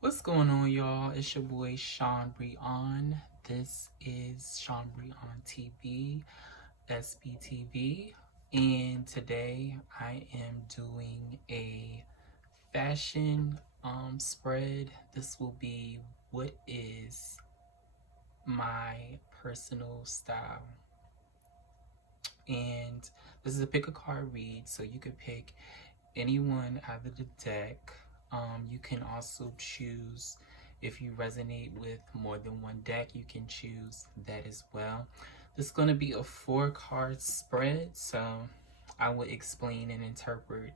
What's going on, y'all? It's your boy Sean Breon. This is Sean Breon TV, SBTV, and today I am doing a fashion spread. This will be what is my personal style, and this is a pick a card read, so you could pick anyone out of the deck. You can also choose if you resonate with more than one deck, you can choose that as well. This is going to be a 4-card spread, so I will explain and interpret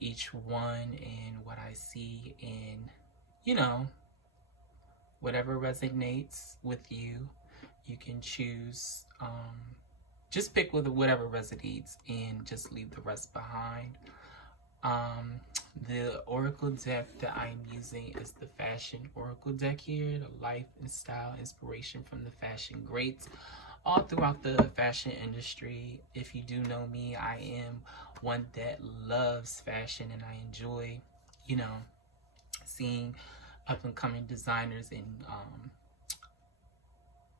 each one and what I see, and you know, whatever resonates with you, you can choose. Just pick with whatever resonates and just leave the rest behind. Um, the Oracle deck that I'm using is the Fashion Oracle deck here, the life and style inspiration from the fashion greats all throughout the fashion industry. If you do know me, I am one that loves fashion and I enjoy, you know, seeing up and coming designers and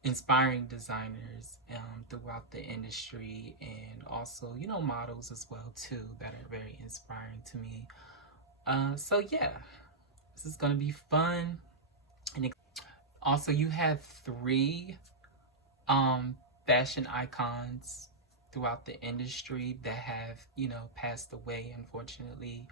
inspiring designers throughout the industry, and also, you know, models as well too that are very inspiring to me. So yeah, this is gonna be fun. And also, you have 3 fashion icons throughout the industry that have, you know, passed away, unfortunately.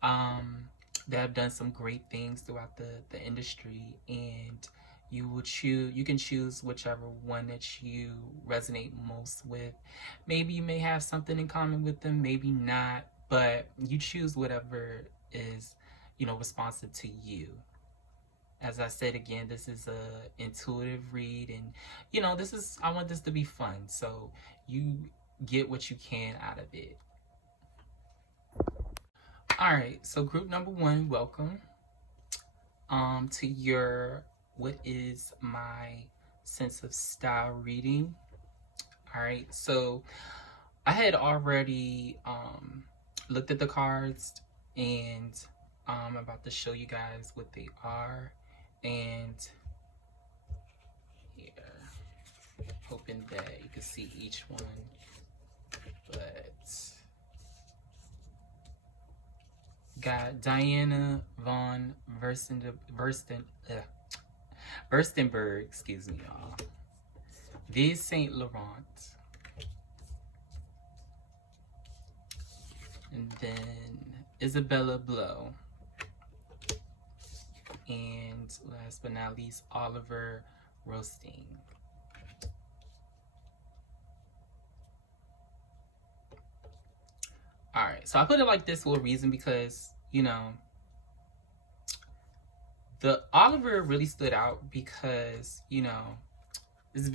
That have done some great things throughout the industry, and you can choose whichever one that you resonate most with. Maybe you may have something in common with them, maybe not, but you choose whatever is, you know, responsive to you. As I said again, this is a intuitive read, and you know, I want this to be fun, so you get what you can out of it. All right, so group number 1, welcome to your what is my sense of style reading. All right, so I had already looked at the cards, and I'm about to show you guys what they are, and here, hoping that you can see each one, but got Diana von Furstenberg, excuse me, y'all. Yves Saint Laurent. And then Isabella Blow. And last but not least, Oliver Roasting. All right, so I put it like this for a reason because, you know, the Oliver really stood out because, you know, this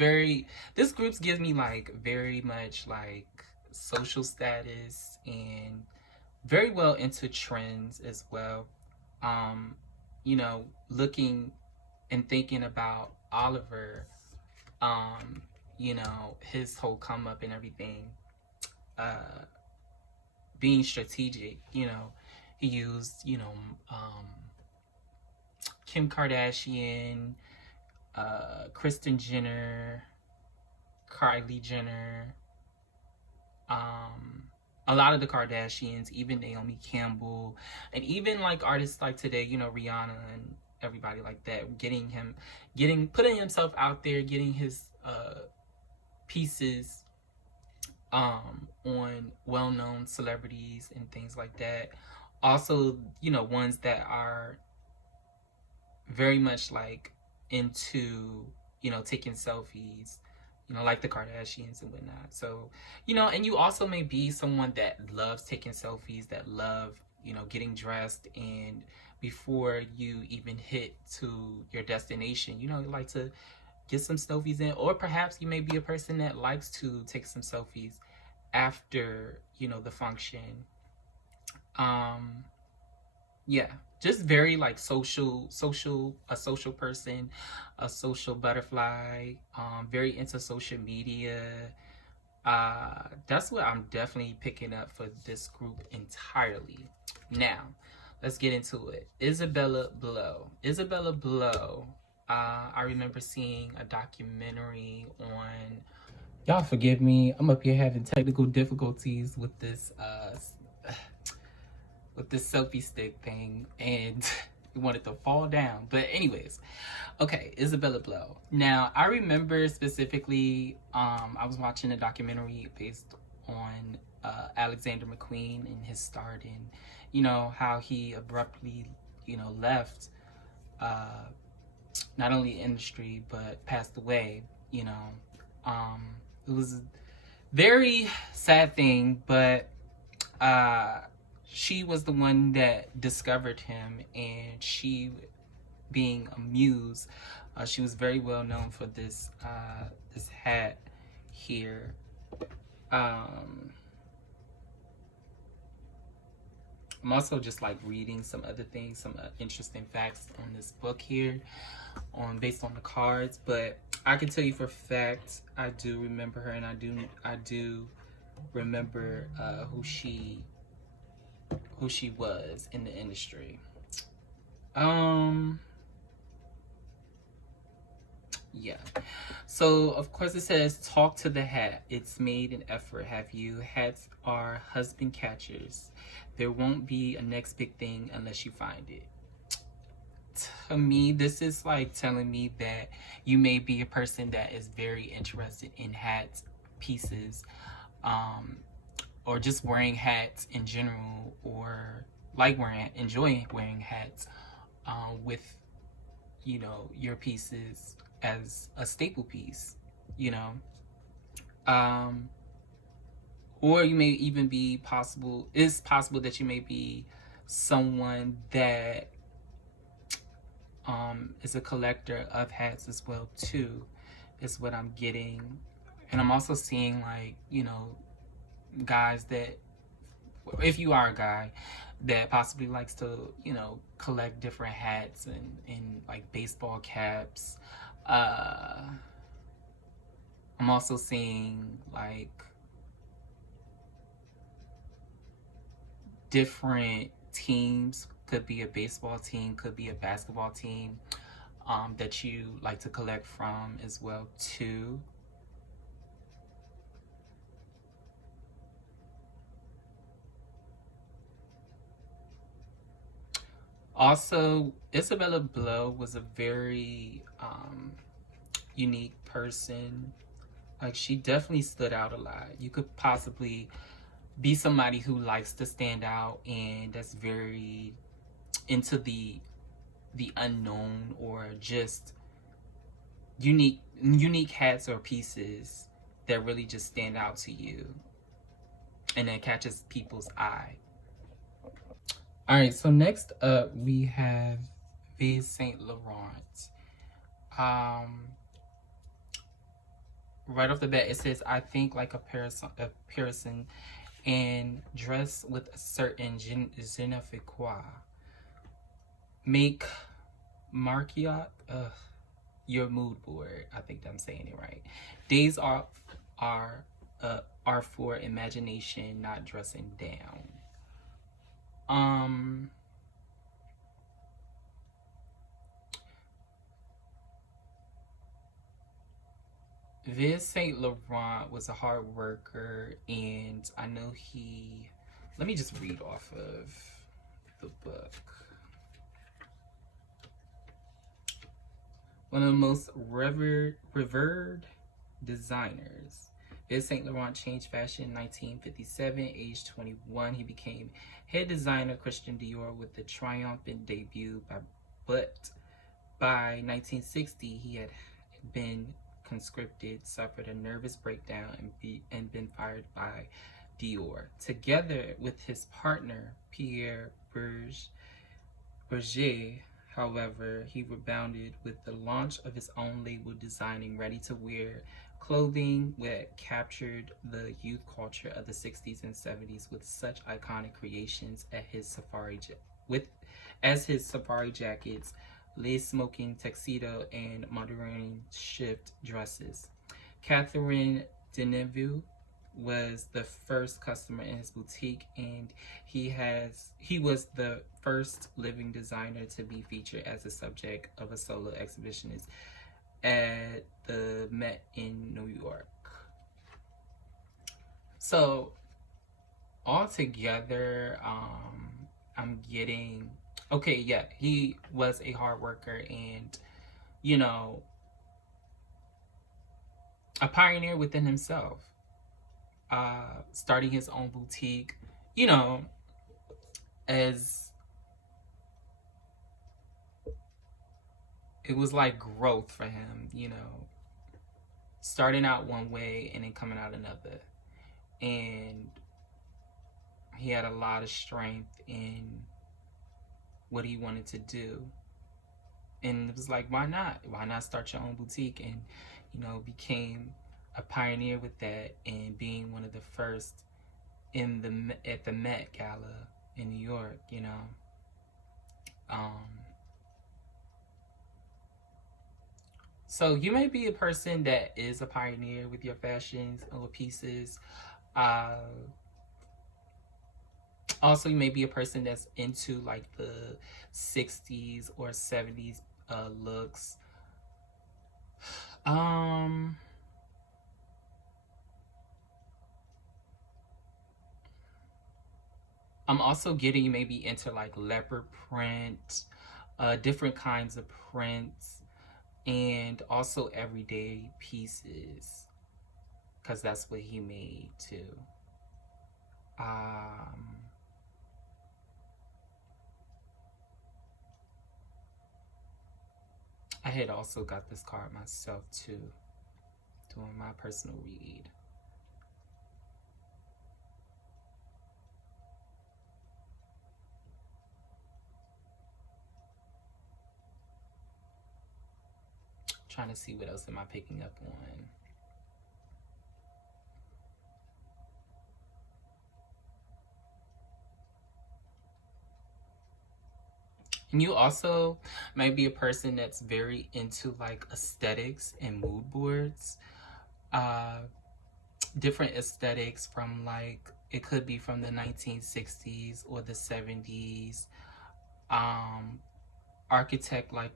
group gives me like very much like social status and very well into trends as well. You know, looking and thinking about Oliver, you know, his whole come up and everything, being strategic, you know, he used, you know, Kim Kardashian, Kristen Jenner, Kylie Jenner, a lot of the Kardashians, even Naomi Campbell, and even like artists like today, you know, Rihanna and everybody like that, putting himself out there, getting his pieces on well-known celebrities and things like that. Also, you know, ones that are very much like into, you know, taking selfies, you know, like the Kardashians and whatnot. So, you know, and you also may be someone that loves taking selfies, that love, you know, getting dressed, and before you even hit to your destination, you know, you like to get some selfies in, or perhaps you may be a person that likes to take some selfies after, you know, the function. Yeah, just very like a social person, a social butterfly, very into social media. That's what I'm definitely picking up for this group entirely. Now, let's get into it. Isabella Blow. Isabella Blow. I remember seeing a documentary on. Y'all forgive me. I'm up here having technical difficulties with this selfie stick thing, and it wanted to fall down. But anyways, okay, Isabella Blow. Now I remember specifically, I was watching a documentary based on Alexander McQueen and his start, and how he abruptly left not only industry but passed away. Um, it was a very sad thing, but she was the one that discovered him, and she, being a muse, she was very well known for this hat here. I'm also just like reading some other things, some interesting facts on this book here, based on the cards. But I can tell you for a fact, I do remember her, and I do remember who she was in the industry. Yeah. So of course it says, talk to the hat. It's made an effort. Have you? Hats are husband catchers. There won't be a next big thing unless you find it. To me, this is like telling me that you may be a person that is very interested in hats, pieces, or just wearing hats in general, or like enjoying wearing hats, with your pieces as a staple piece, or you may even be it's possible that you may be someone that is a collector of hats as well too, is what I'm getting. And I'm also seeing, like, guys that, if you are a guy that possibly likes to collect different hats and like baseball caps. I'm also seeing like different teams. Could be a baseball team, could be a basketball team, that you like to collect from as well too. Also, Isabella Blow was a very unique person. Like, she definitely stood out a lot. You could possibly be somebody who likes to stand out and that's very into the unknown, or just unique hats or pieces that really just stand out to you and that catches people's eye. All right, so next up we have Yves Saint Laurent. Right off the bat, it says, I think like a person and dress with a certain je ne sais quoi. Make Marquiat your mood board. I think I'm saying it right. Days are for imagination, not dressing down. Yves Saint Laurent was a hard worker, and I know he. Let me just read off of the book. One of the most revered designers. Yves Saint Laurent changed fashion in 1957. Aged 21, he became head designer Christian Dior with the triumphant debut. But by 1960, he had been conscripted, suffered a nervous breakdown, and been fired by Dior. Together with his partner Pierre Berger, however, he rebounded with the launch of his own label, designing ready-to-wear clothing that captured the youth culture of the 60s and 70s with such iconic creations as his safari jackets, lace smoking tuxedo, and modern shift dresses. Catherine Deneuve was the first customer in his boutique, and he was the first living designer to be featured as a subject of a solo exhibitionist at the Met in New York. So altogether, I'm getting okay. Yeah, he was a hard worker and, you know, a pioneer within himself. Starting his own boutique, you know, as it was like growth for him, you know, starting out one way and then coming out another. And he had a lot of strength in what he wanted to do. And it was like, why not? Why not start your own boutique? And, you know, became a pioneer with that and being one of the first in the at the Met Gala in New York, you know. So you may be a person that is a pioneer with your fashions or pieces. Uh, Also, you may be a person that's into like the 60s or 70s looks. Um, I'm also getting you maybe into like leopard print, different kinds of prints, and also everyday pieces, because that's what he made too. Um, I had also got this card myself too, doing my personal read. Trying to see what else am I picking up on. And you also might be a person that's very into like aesthetics and mood boards. Uh, Different aesthetics from like, it could be from the 1960s or the 70s. Um, Architect like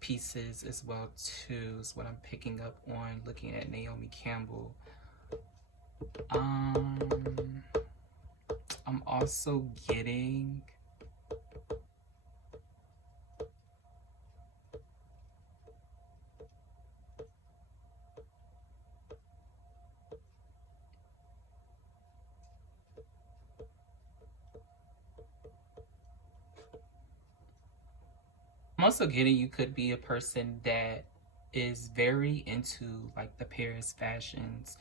pieces as well too is what I'm picking up on looking at Naomi Campbell. I'm also getting you could be a person that is very into like the Paris fashions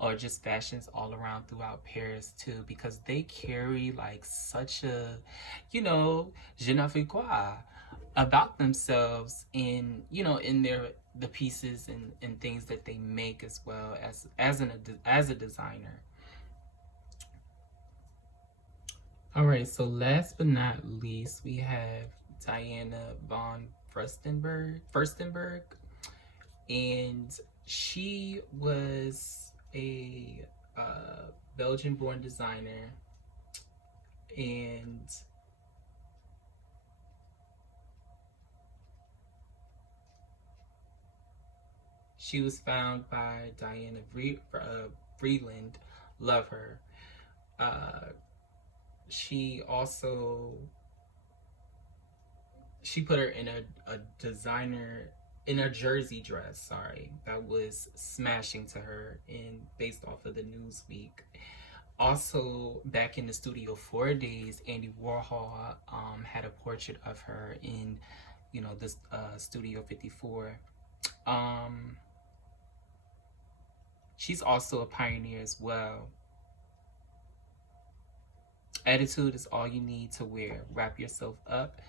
or just fashions all around throughout Paris too, because they carry like such a, you know, je ne sais quoi about themselves in, you know, in their the pieces and things that they make as well as a designer. All right, so last but not least, we have Diana von Furstenberg, and she was a Belgian-born designer, and she was found by Diana Vreeland. Love her. Uh, she also she put her in a designer in a jersey dress, sorry, that was smashing to her and based off of the Newsweek. Also, back in the Studio 4 Days, Andy Warhol had a portrait of her in, you know, this Studio 54. She's also a pioneer as well. Attitude is all you need to wear. Wrap yourself up.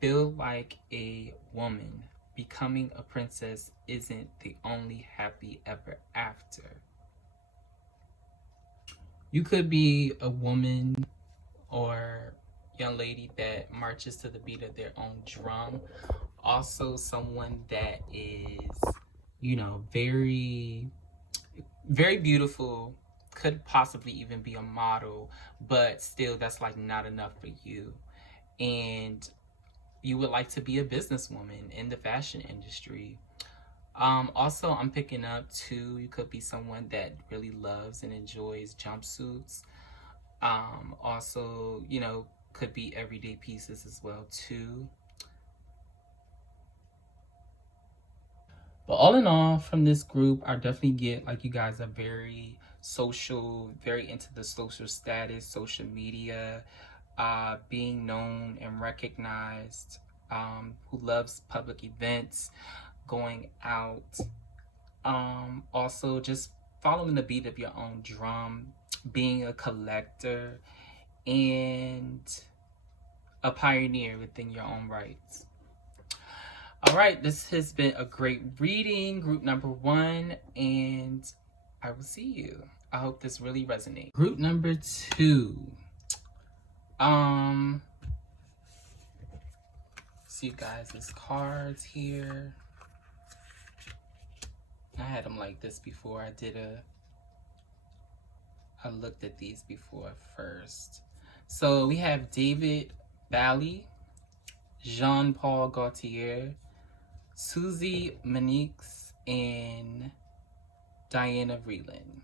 Feel like a woman. Becoming a princess isn't the only happy ever after. You could be a woman or young lady that marches to the beat of their own drum. Also, someone that is, you know, very, very beautiful could possibly even be a model, but still that's like not enough for you. And you would like to be a businesswoman in the fashion industry. Also, I'm picking up too, you could be someone that really loves and enjoys jumpsuits. Also, you know, could be everyday pieces as well too. But all in all, from this group, I definitely get like you guys are very social, very into the social status, social media, being known and recognized, who loves public events, going out, also just following the beat of your own drum, being a collector, and a pioneer within your own rights. All right, this has been a great reading, group number 1, and I will see you. I hope this really resonates. Group number 2. See you guys, there's cards here. I had them like this before. I looked at these before first. So we have David Bally, Jean-Paul Gaultier, Susie Manix, and Diana Vreeland.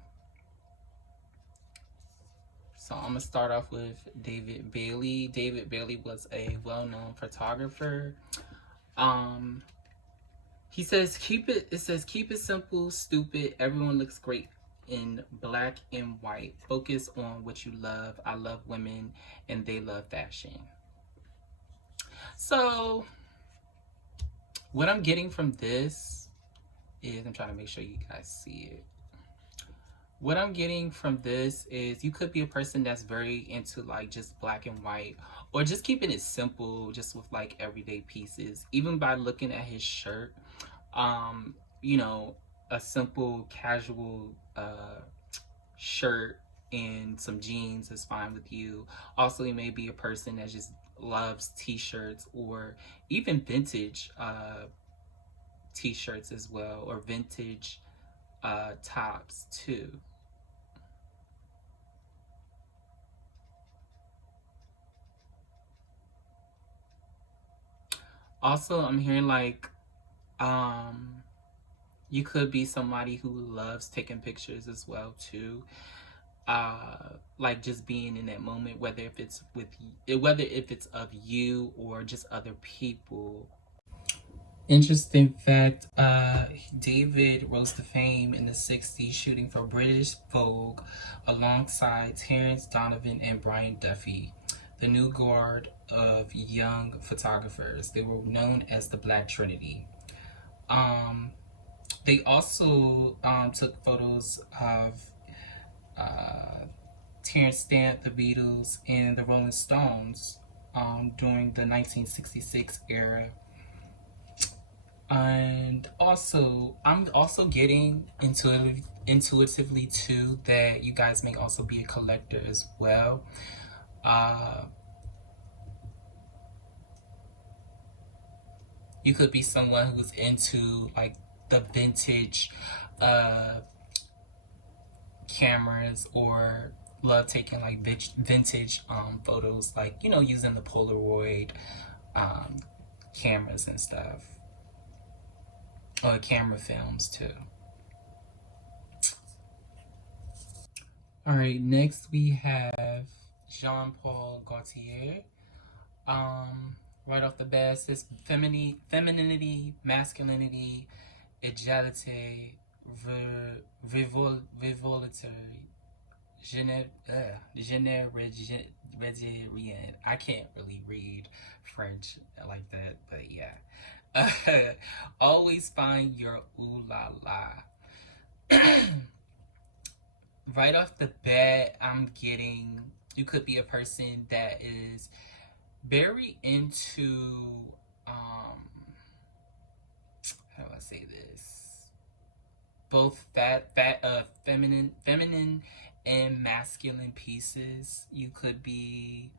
So I'm gonna start off with David Bailey. David Bailey was a well-known photographer. He says, keep it simple, stupid. Everyone looks great in black and white. Focus on what you love. I love women and they love fashion. So what I'm getting from this is, I'm trying to make sure you guys see it. What I'm getting from this is you could be a person that's very into like just black and white, or just keeping it simple, just with like everyday pieces. Even by looking at his shirt, you know, a simple casual shirt and some jeans is fine with you. Also, you may be a person that just loves t-shirts, or even vintage t-shirts as well, or vintage tops too. Also, I'm hearing like you could be somebody who loves taking pictures as well too. Like just being in that moment, whether if it's of you or just other people. Interesting fact, David rose to fame in the 60s shooting for British Vogue alongside Terence Donovan and Brian Duffy, the new guard of young photographers. They were known as the Black Trinity. They also took photos of Terence Stamp, the Beatles, and the Rolling Stones during the 1966 era. And also, I'm also getting intuitively too that you guys may also be a collector as well. You could be someone who's into like the vintage cameras, or love taking like vintage photos, like, you know, using the Polaroid cameras and stuff, or camera films too. All right, next we have Jean-Paul Gaultier. Right off the bat, it says femininity, masculinity, agility, vivolatory, Générégien. I can't really read French like that, but yeah. Always find your ooh la la. Right off the bat, I'm getting, you could be a person that is very into, how do I say this? Both feminine and masculine pieces. You could be,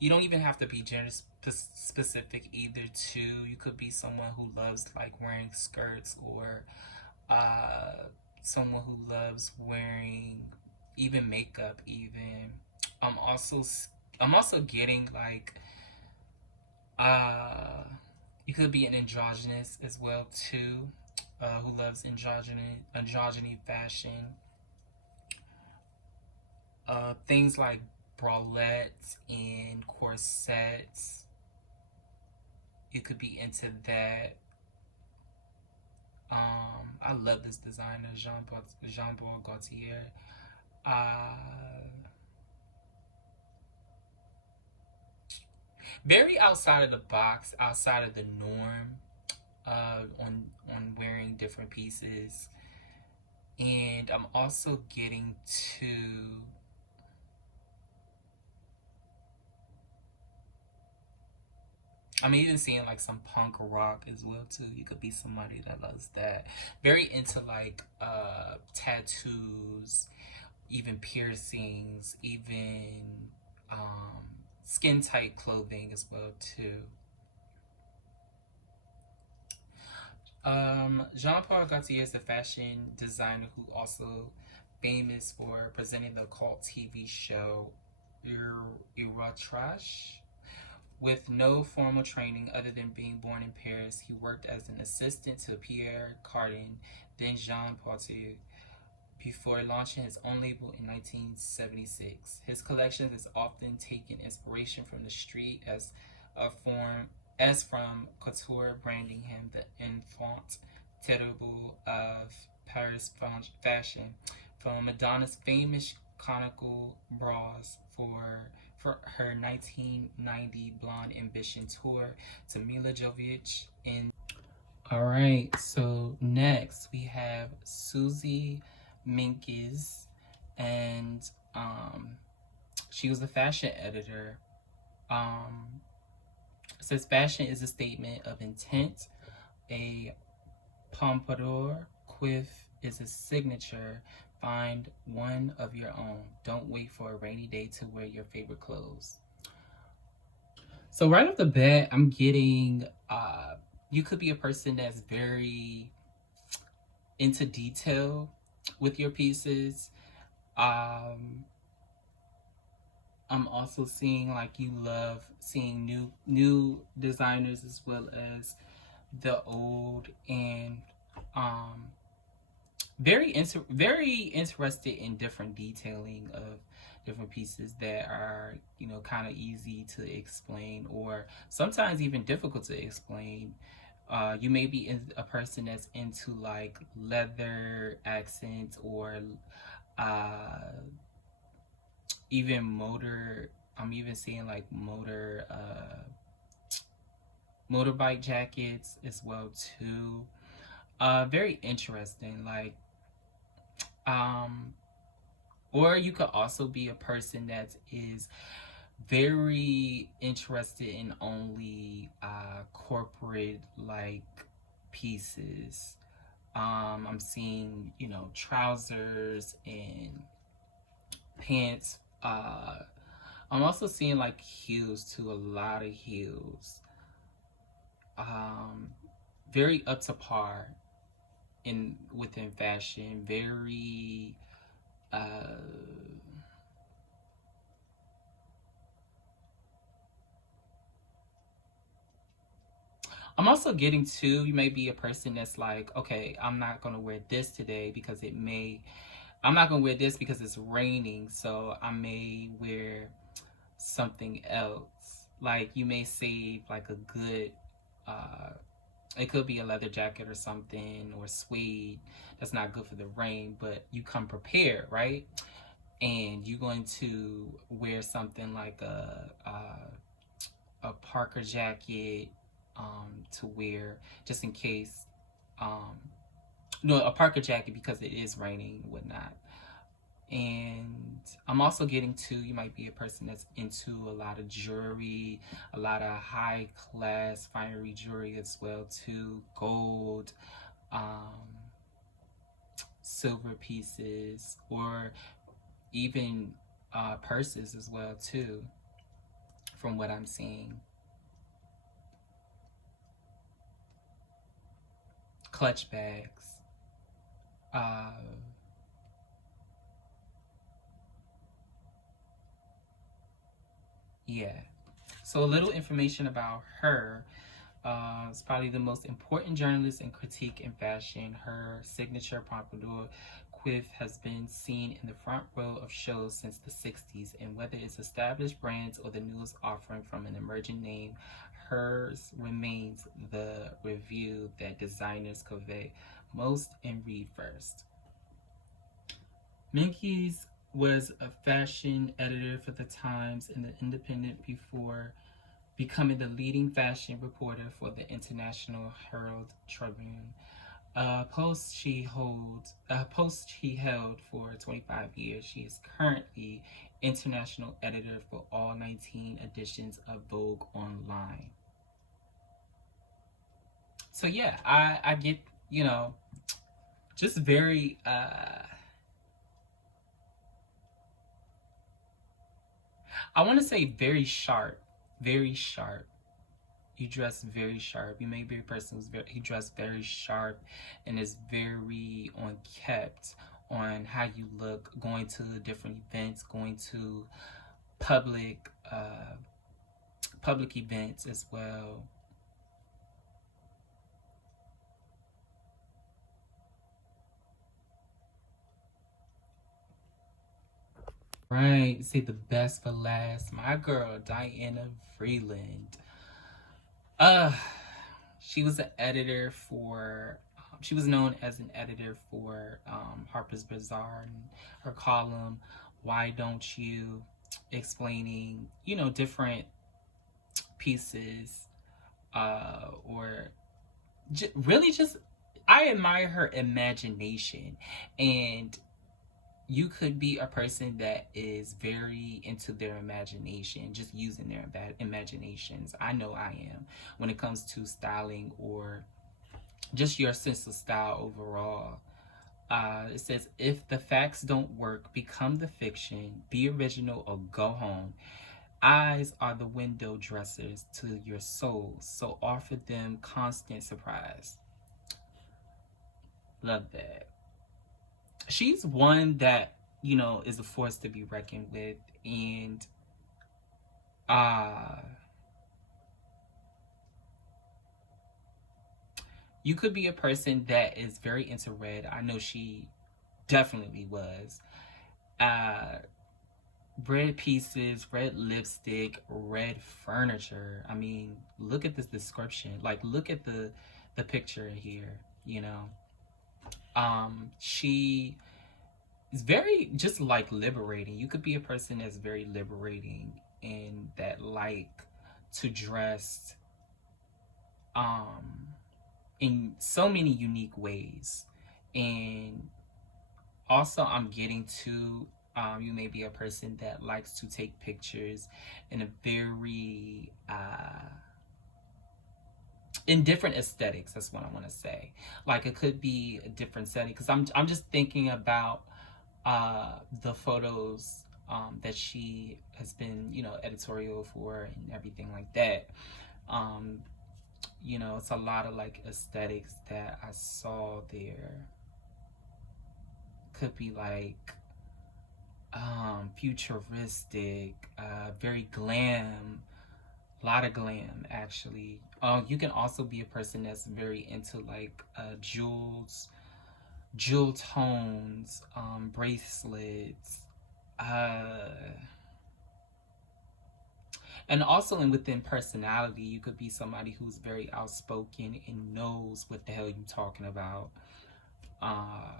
you don't even have to be gender specific either too. You could be someone who loves like wearing skirts, or someone who loves wearing even makeup. Even I'm also I'm also getting like uh you could be an androgynous as well too, who loves androgyny fashion. Things like bralettes and corsets. You could be into that. I love this designer, Jean Paul Gaultier. Uh, Very outside of the box, outside of the norm. On wearing different pieces, and I'm also getting to. I'm even seeing like some punk rock as well too. You could be somebody that loves that. Very into like tattoos, even piercings, even skin tight clothing as well too. Jean Paul Gaultier is a fashion designer who also famous for presenting the cult TV show Trash. With no formal training other than being born in Paris, he worked as an assistant to Pierre Cardin, then Jean Paul, before launching his own label in 1976. His collections is often taken inspiration from the street a form as from couture, branding him the enfant terrible of Paris fashion, from Madonna's famous conical bras for her 1990 Blonde Ambition tour to Mila Jovovich in. All right, so next we have Susie Menkes, and she was a fashion editor. It says fashion is a statement of intent. A pompadour quiff is a signature. Find one of your own. Don't wait for a rainy day to wear your favorite clothes. So right off the bat, I'm getting you could be a person that's very into detail with your pieces. I'm also seeing like you love seeing new designers as well as the old, and um very interested in different detailing of different pieces that are, you know, kind of easy to explain or sometimes even difficult to explain. You may be a person that's into like leather accents or uh even motor. I'm even seeing like motorbike jackets as well too. Very interesting. Like um or you could also be a person that is very interested in only corporate like pieces. I'm seeing, you know, trousers and pants. I'm also seeing like heels too, a lot of heels. Um, Very up to par in within fashion. Very uh I'm also getting to, you may be a person that's like, okay, I'm not gonna wear this today because I'm not gonna wear this because it's raining, so I may wear something else. Like you may save like a good, uh, it could be a leather jacket or something or suede that's not good for the rain, but you come prepared, right? And you're going to wear something like a Parker jacket to wear just in case. Um, no, a Parker jacket because it is raining and whatnot. And I'm also getting to, you might be a person that's into a lot of jewelry, a lot of high class finery jewelry as well too, gold, um, silver pieces, or even purses as well too, from what I'm seeing. Clutch bags. Yeah. So a little information about her. Is probably the most important journalist and critique in fashion. Her signature pompadour quiff has been seen in the front row of shows since the 60s, and whether it's established brands or the newest offering from an emerging name, hers remains the review that designers covet most and read first. Menkes was a fashion editor for the Times and the Independent before becoming the leading fashion reporter for the International Herald Tribune, a post she held for 25 years. She is currently international editor for all 19 editions of Vogue Online. So yeah, I get, just very I want to say very sharp, very sharp. You dress very sharp. You may be a person he dressed very sharp and is very on kept on how you look, going to different events, going to public public events as well. Right, say the best for last. My girl Diana Vreeland. Uh, she was an editor for. She was known as an editor for Harper's Bazaar and her column "Why Don't You," explaining different pieces or really just I admire her imagination, and you could be a person that is very into their imagination, just using their imaginations. I know I am when it comes to styling or just your sense of style overall. It says, if the facts don't work, become the fiction, be original, or go home. Eyes are the window dressers to your soul, so offer them constant surprise. Love that. She's one that is a force to be reckoned with, and uh you could be a person that is very into red. I know she definitely was. uh Red pieces, red lipstick, red furniture. I mean, look at this description. Like, look at the picture here. She is very just like liberating. You could be a person that's very liberating and that like to dress um in so many unique ways. And also I'm getting to you may be a person that likes to take pictures in a very in different aesthetics. That's what I want to say. Like, it could be a different setting, because I'm just thinking about the photos that she has been editorial for and everything like that. um it's a lot of like aesthetics that I saw there. Could be like futuristic, very glam, a lot of glam actually. You can also be a person that's very into like jewel tones, bracelets, uh and also within personality, you could be somebody who's very outspoken and knows what the hell you're talking about, uh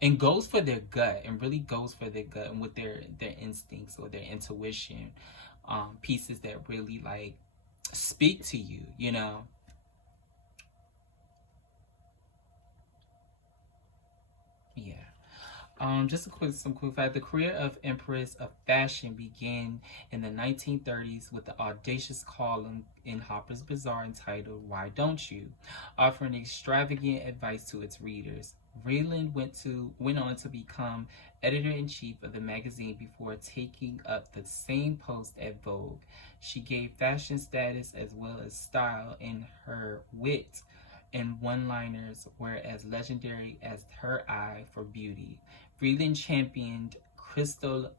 and goes for their gut, and really goes for their gut and with their instincts or their intuition. Pieces that really like speak to you. Yeah. Just some quick fact. The career of Empress of Fashion began in the 1930s with the audacious column in Harper's Bazaar entitled "Why Don't You?", offering extravagant advice to its readers. Vreeland went on to become editor-in-chief of the magazine before taking up the same post at Vogue. She gave fashion status as well as style in her wit and one-liners were as legendary as her eye for beauty. Freeland championed Cristobal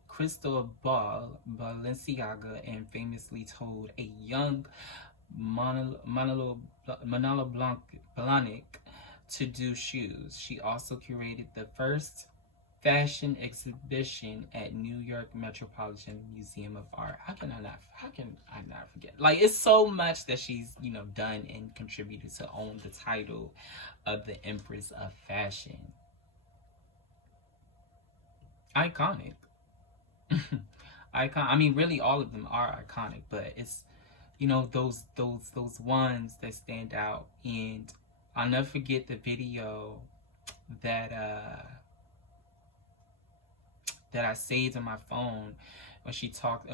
Balenciaga and famously told a young Manolo Blahnik to do shoes. She also curated the first fashion exhibition at New York Metropolitan Museum of Art. How can I not forget? Like, it's so much that she's, done and contributed to own the title of the Empress of Fashion. Iconic. Icon. I mean, really, all of them are iconic, but it's, those ones that stand out. And I'll never forget the video that that I saved on my phone when she talked.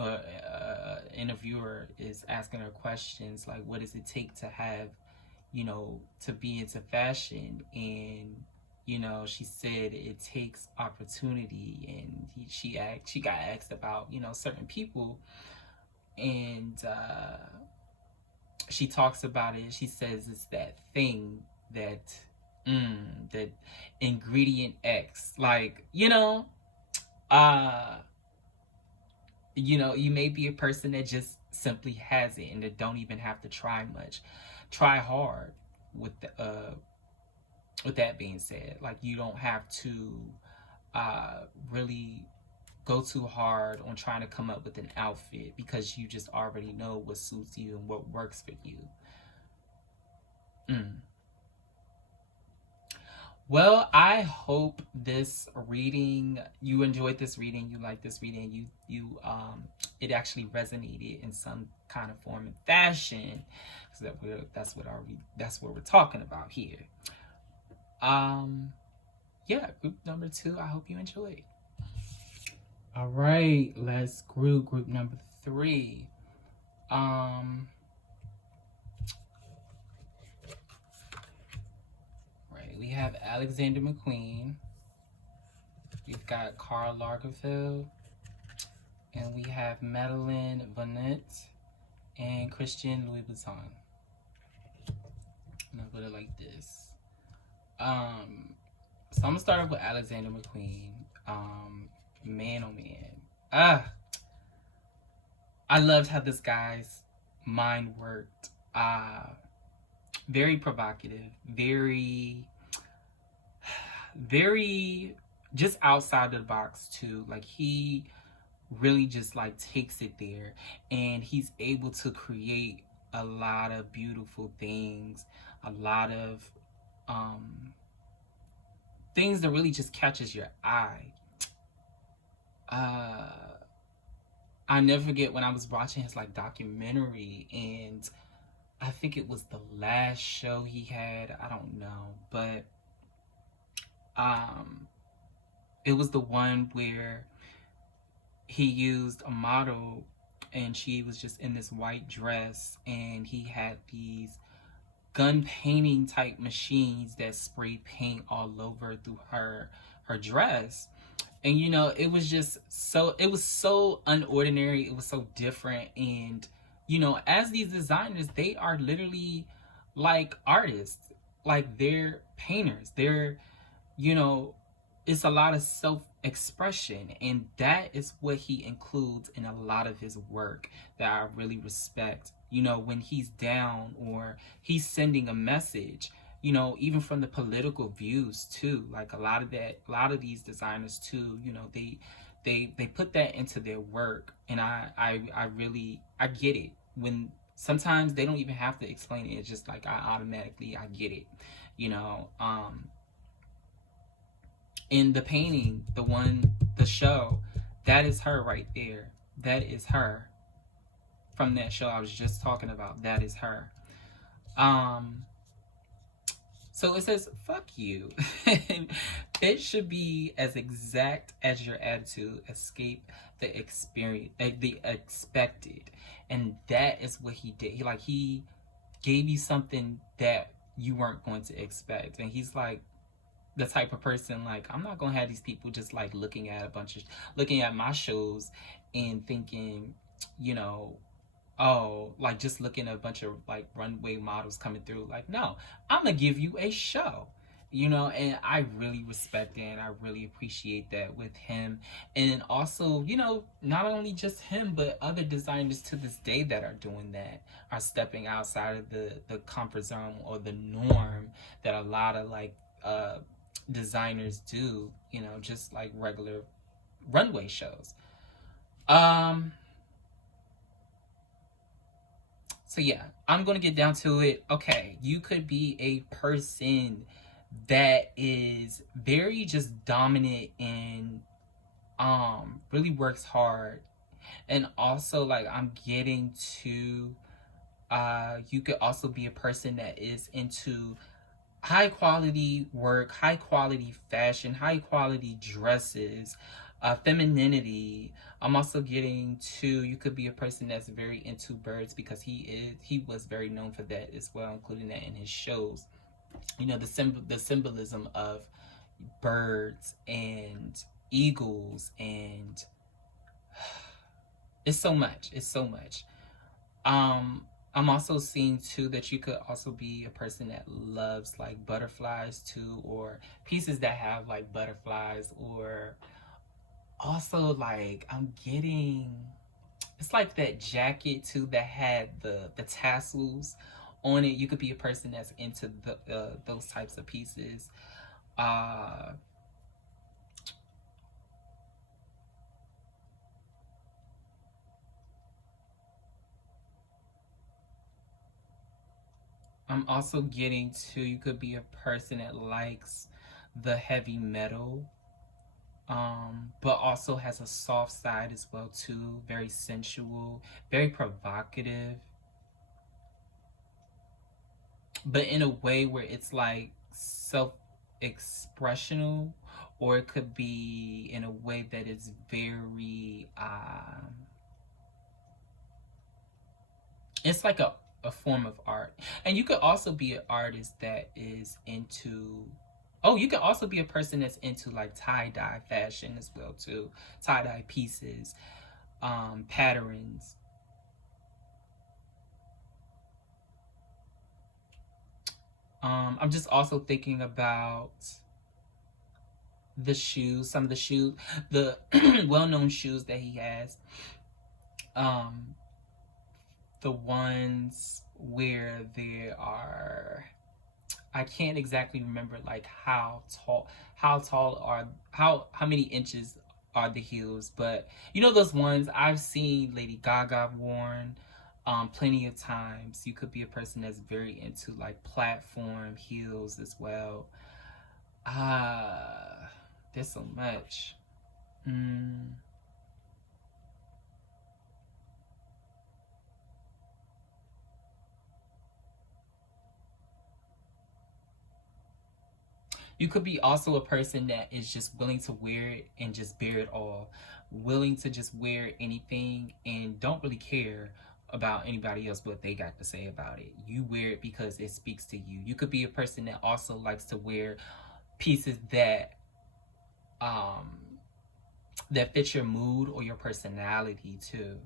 Interviewer is asking her questions like, "What does it take to have, to be into fashion?" And she said it takes opportunity. And she got asked about certain people, and she talks about it. She says it's that thing that that ingredient X, like you may be a person that just simply has it and that don't even have to try much, try hard. With that being said, like, you don't have to really go too hard on trying to come up with an outfit, because you just already know what suits you and what works for you. Well, I hope you enjoyed this reading, you liked this reading, it actually resonated in some kind of form and fashion, because that's what we're talking about here. Yeah, group number 2, I hope you enjoyed. All right, let's group number 3. Right, we have Alexander McQueen. We've got Karl Lagerfeld, and we have Madeleine Vonnet and Christian Louis Vuitton. And I'll put it like this. So I'm gonna start off with Alexander McQueen. Man, oh man. I loved how this guy's mind worked. Very provocative, very just outside of the box too. Like, he really just like takes it there, and he's able to create a lot of beautiful things, a lot of things that really just catches your eye. I never forget when I was watching his like documentary, and I think it was the last show he had, I don't know, but it was the one where he used a model, and she was just in this white dress, and he had these gun painting type machines that spray paint all over through her dress. And it was just so unordinary, it was so different. And as these designers, they are literally like artists, like they're painters, they're it's a lot of self-expression, and that is what he includes in a lot of his work that I really respect. When he's down or he's sending a message, even from the political views too. Like, a lot of these designers too, they put that into their work, and I really get it. When sometimes they don't even have to explain it, it's just like I get it. In the painting, the show, that is her right there. That is her from that show I was just talking about. That is her. So it says, fuck you. It should be as exact as your attitude. Escape the experience, the expected. And that is what he did. He gave you something that you weren't going to expect. And he's like the type of person, like, I'm not going to have these people just like looking at my shows and thinking, oh, like just looking at a bunch of like runway models coming through. Like, no, I'm gonna give you a show, you know. And I really respect that, and I really appreciate that with him. And also, you know, not only just him, but other designers to this day that are doing that, are stepping outside of the comfort zone or the norm that a lot of like designers do, you know, just like regular runway shows. um So yeah, I'm gonna get down to it. Okay, you could be a person that is very just dominant and really works hard. And also like I'm getting to you could also be a person that is into high quality work, high quality fashion, high quality dresses, femininity. I'm also getting to you could be a person that's very into birds because he was very known for that as well, including that in his shows. You know, the symbolism of birds and eagles, and it's so much. It's so much. I'm also seeing too that you could also be a person that loves like butterflies too, or pieces that have like butterflies, or also like I'm getting it's like that jacket too that had the tassels on it. You could be a person that's into those types of pieces. Uh, I'm also getting to you could be a person that likes the heavy metal, but also has a soft side as well too. Very sensual, very provocative, but in a way where it's like self-expressional, or it could be in a way that is very it's like a form of art. And you could also be an artist that is into oh, you could also be a person that's into like tie-dye fashion as well too. Tie-dye pieces, patterns. I'm just also thinking about the shoes, some of the shoes, the well-known shoes that he has. Um, the ones where there are, I can't exactly remember like how tall are, how many inches are the heels, but you know those ones I've seen Lady Gaga worn plenty of times. You could be a person that's very into like platform heels as well. Ah, there's so much. Mm. You could be also a person that is just willing to wear it and just bear it all, willing to just wear anything and don't really care about anybody else what they got to say about it. You wear it because it speaks to you. You could be a person that also likes to wear pieces um that fit your mood or your personality too.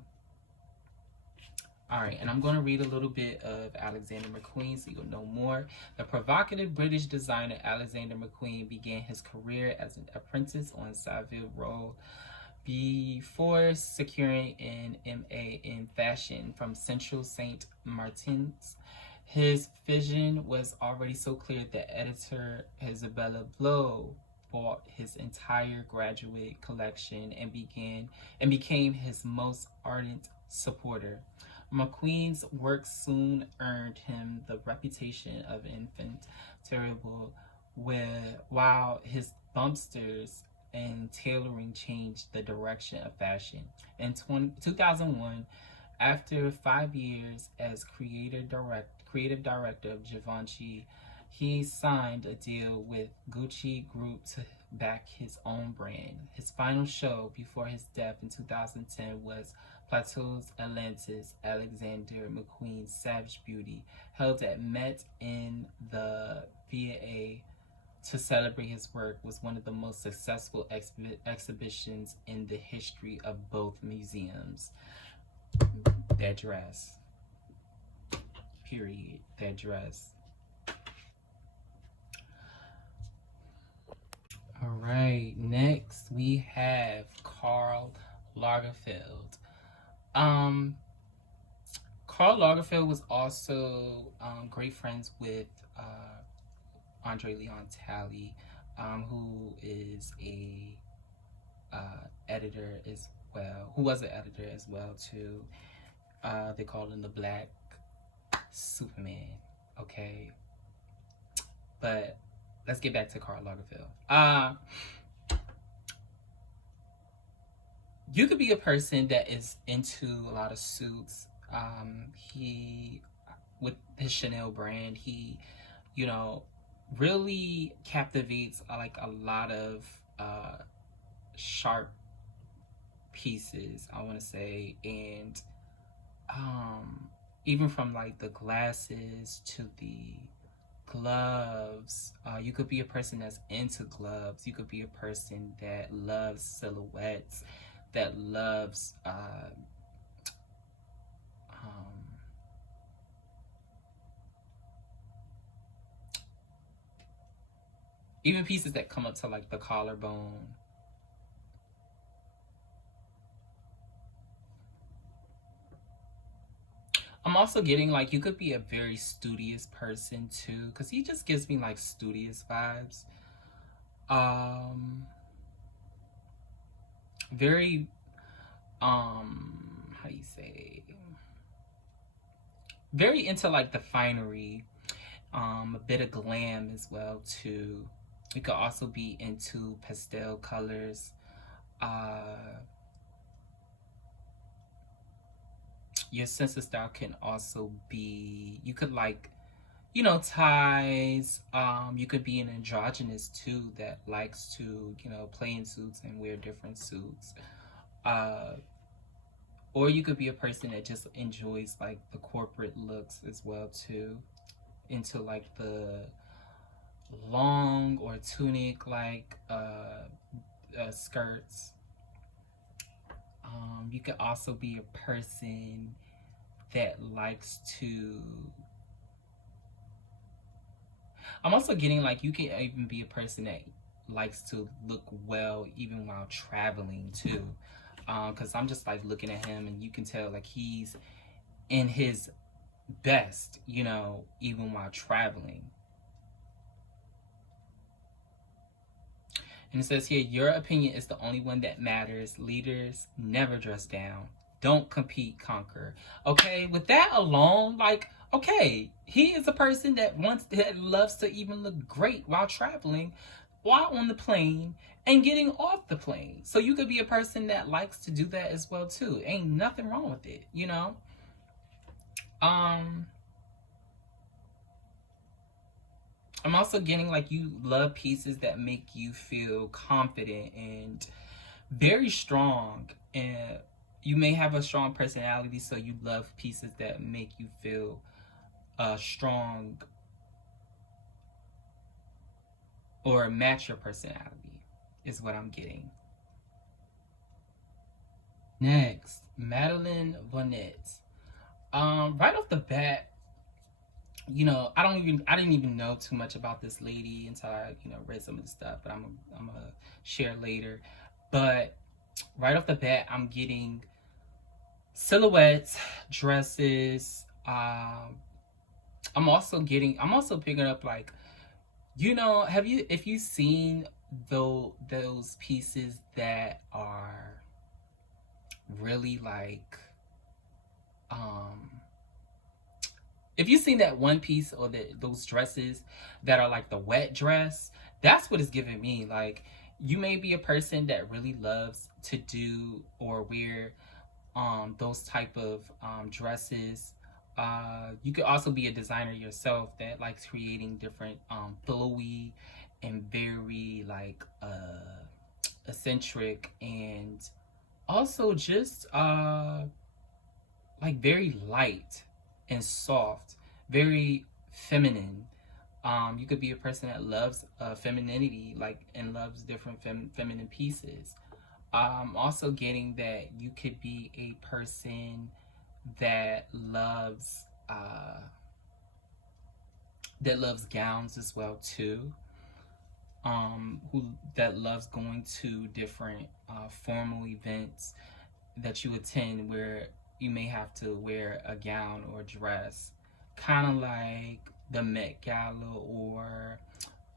All right, and I'm going to read a little bit of Alexander McQueen so you'll know more. The provocative British designer Alexander McQueen began his career as an apprentice on Savile Row before securing an MA in fashion from Central Saint Martin's. His vision was already so clear that editor Isabella Blow bought his entire graduate collection and became his most ardent supporter. McQueen's work soon earned him the reputation of infant terrible, while his bumpsters and tailoring changed the direction of fashion. In 2001, after 5 years as creative director of Givenchy, he signed a deal with Gucci Group to back his own brand. His final show before his death in 2010 was Plateau's Atlantis Alexander McQueen's Savage Beauty, held at Met in the VA to celebrate his work, was one of the most successful exhibitions in the history of both museums. that dress. Period. That dress. All right, next we have Karl Lagerfeld. Karl Lagerfeld was also great friends with Andre Leon Talley, who is a editor as well, who was an editor as well too. They called him the Black Superman. Okay, but let's get back to Karl Lagerfeld. You could be a person that is into a lot of suits. He, with his Chanel brand, he, you know, really captivates like a lot of sharp pieces, I want to say, and even from like the glasses to the gloves. You could be a person that's into gloves. You could be a person that loves silhouettes, that loves even pieces that come up to like the collarbone. I'm also getting like you could be a very studious person too, because he just gives me like studious vibes. Very how do you say, very into like the finery, a bit of glam as well too. You could also be into pastel colors. Your sense of style can also be, you could like, you know, ties. You could be an androgynous too that likes to, you know, play in suits and wear different suits. Or you could be a person that just enjoys like the corporate looks as well too, into like the long or tunic like skirts. You could also be a person that likes to, I'm also getting like you can even be a person that likes to look well even while traveling too. Because I'm just like looking at him and you can tell like he's in his best, you know, even while traveling. And it says here, your opinion is the only one that matters. Leaders never dress down. Don't compete, conquer. Okay, with that alone, like, okay, he is a person that loves to even look great while traveling, while on the plane, and getting off the plane. So you could be a person that likes to do that as well too. Ain't nothing wrong with it, you know? I'm also getting like you love pieces that make you feel confident and very strong. And you may have a strong personality, so you love pieces that make you feel strong or match your personality, is what I'm getting. Next, Madeline Vonette. Right off the bat, you know, I didn't even know too much about this lady until I, you know, read some of the stuff, but I'm gonna share later. But right off the bat, I'm getting silhouettes, dresses. I'm also picking up like, you know, if you've seen those pieces that are really like, if you've seen that one piece or those dresses that are like the wet dress, that's what it's giving me. Like, you may be a person that really loves to do or wear those type of dresses. You could also be a designer yourself that likes creating different flowy and very like eccentric, and also just like very light and soft, very feminine. You could be a person that loves femininity, like, and loves different feminine pieces. Also getting that you could be a person that loves gowns as well too. Who that loves going to different formal events that you attend where you may have to wear a gown or dress, kind of like the Met Gala or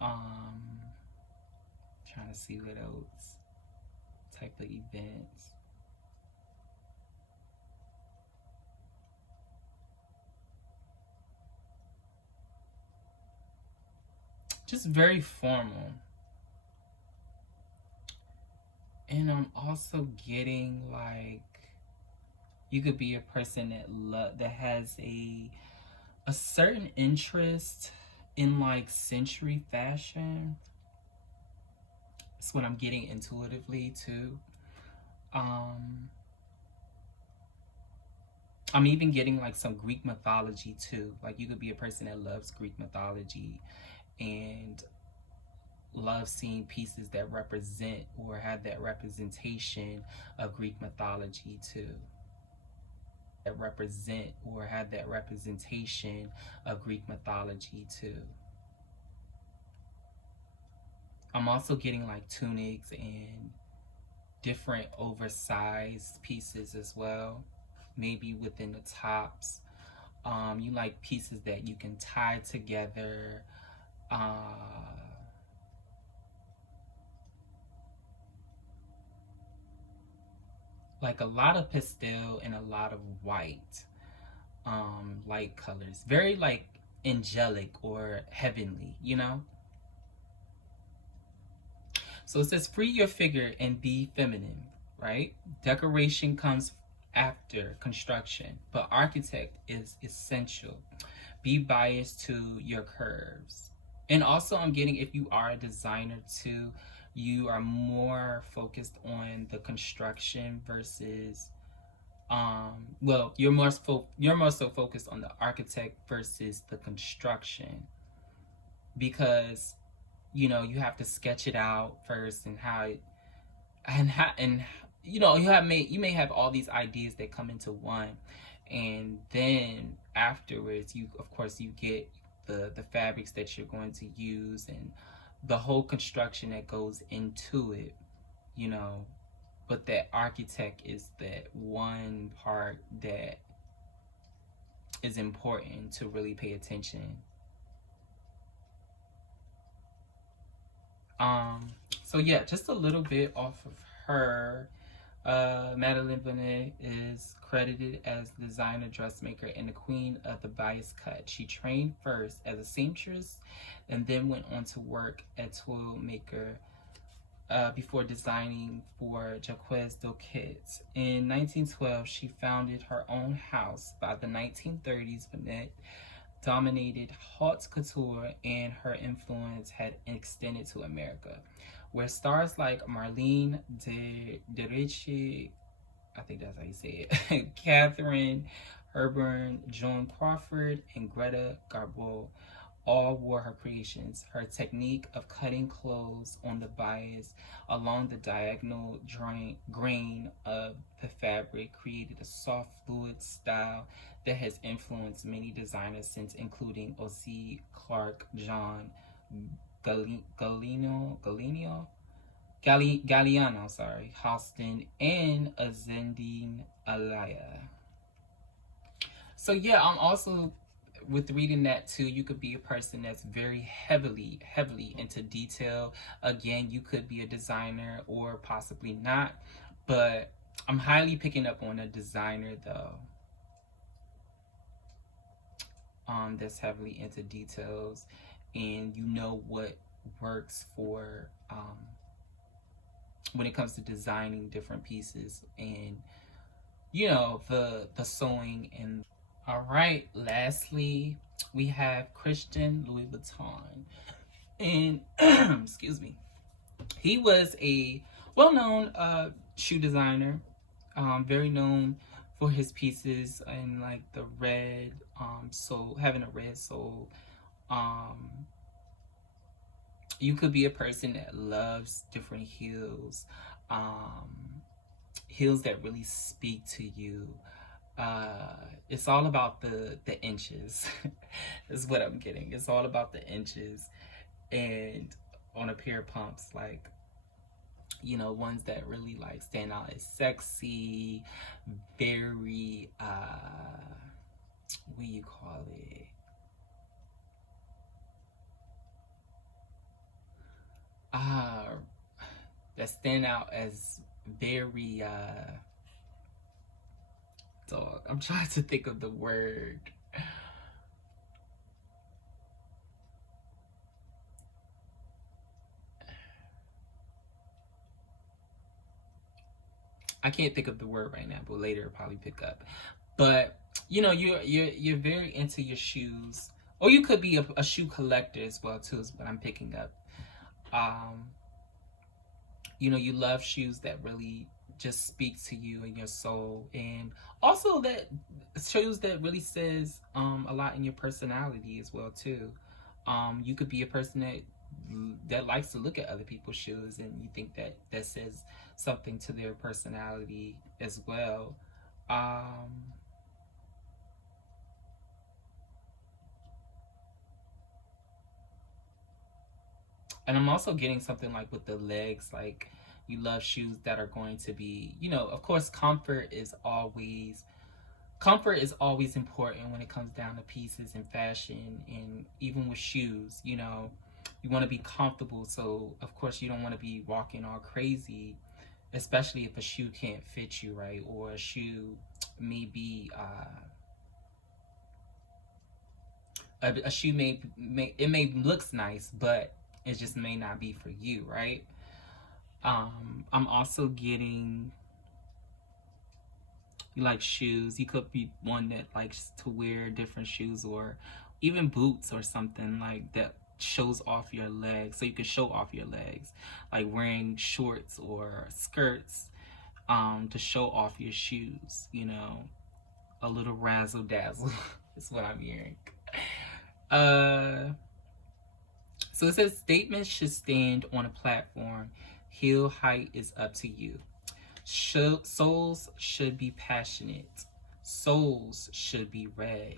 trying to see what else type of events. Just very formal. And I'm also getting like you could be a person that has a certain interest in like century fashion. That's what I'm getting intuitively too. Um, I'm even getting like some Greek mythology too. Like you could be a person that loves Greek mythology and love seeing pieces that represent or have that representation of Greek mythology too. That represent or have that representation of Greek mythology too. I'm also getting like tunics and different oversized pieces as well, maybe within the tops. You like pieces that you can tie together. Like a lot of pastel and a lot of white, light colors. Very like angelic or heavenly, you know? So it says free your figure and be feminine, right? Decoration comes after construction, but architect is essential. Be biased to your curves. And also, I'm getting if you are a designer too, you are more focused on the construction versus well, you're more so focused on the architect versus the construction, because you know you have to sketch it out first and how it, and you know you may have all these ideas that come into one, and then afterwards you of course you get the fabrics that you're going to use and the whole construction that goes into it, you know. But that architect is that one part that is important to really pay attention. So yeah, just a little bit off of her. Madeleine Bonnet is credited as the designer, dressmaker, and the queen of the bias cut. She trained first as a seamstress and then went on to work at tool maker before designing for Jacques D'Oquet. In 1912, she founded her own house. By the 1930s, Bonnet dominated haute couture and her influence had extended to America, where stars like Marlene Dietrich, I think that's how you say it, Catherine Hepburn, Joan Crawford, and Greta Garbo all were her creations. Her technique of cutting clothes on the bias along the diagonal grain of the fabric created a soft, fluid style that has influenced many designers since, including O.C. Clark, John Galliano, Halston, and Azedine Alaya. So yeah, I'm also with reading that too, you could be a person that's very heavily into detail. Again, you could be a designer or possibly not, but I'm highly picking up on a designer though, that's heavily into details, and you know what works for when it comes to designing different pieces, and you know the sewing. And all right, lastly we have Christian Louis Vuitton, and excuse me, he was a well-known shoe designer, very known for his pieces and like the red sole, having a red sole. You could be a person that loves different heels, heels that really speak to you, It's all about the inches is what I'm getting. It's all about the inches. And on a pair of pumps, like, you know, ones that really like stand out as sexy, very what do you call it, uh that stand out as very dog, I'm trying to think of the word. I can't think of the word right now, but later I'll probably pick up. But you know, you're very into your shoes, or you could be a shoe collector as well too. Is what I'm picking up. Um, you know, you love shoes that really just speak to you and your soul, and also that shoes that really says a lot in your personality as well too. You could be a person that likes to look at other people's shoes, and you think that that says something to their personality as well. Um, and I'm also getting something like with the legs, like you love shoes that are going to be, you know, of course, comfort is always important when it comes down to pieces and fashion, and even with shoes, you know, you want to be comfortable. So of course you don't want to be walking all crazy, especially if a shoe can't fit you right, or a shoe may be a shoe may it may looks nice, but it just may not be for you, right? I'm also getting, you like shoes. You could be one that likes to wear different shoes, or even boots or something like that shows off your legs, so you can show off your legs, like wearing shorts or skirts to show off your shoes, you know, a little razzle dazzle is what I'm hearing. uh so it says statements should stand on a platform. Heel height is up to you. Souls should be passionate. Souls should be red.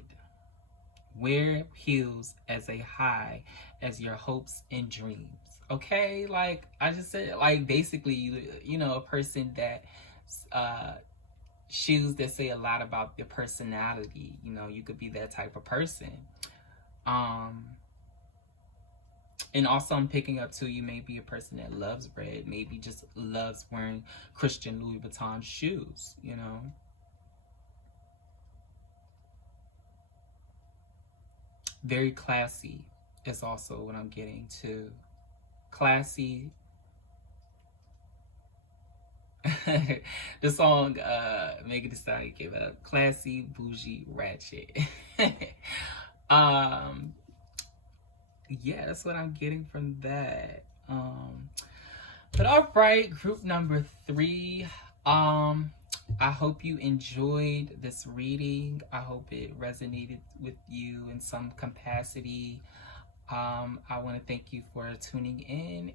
Wear heels as a high as your hopes and dreams. Okay, like I just said, like basically, you know, a person that uh, shoes that say a lot about their personality. You know, you could be that type of person. Um, and also, I'm picking up too, you may be a person that loves red, maybe just loves wearing Christian Louis Vuitton shoes, you know. Very classy is also what I'm getting too. Classy. The song Megan Thee Stallion gave up. Classy, bougie, ratchet. um, yeah, that's what I'm getting from that. But all right, group number 3. I hope you enjoyed this reading. I hope it resonated with you in some capacity. I want to thank you for tuning in,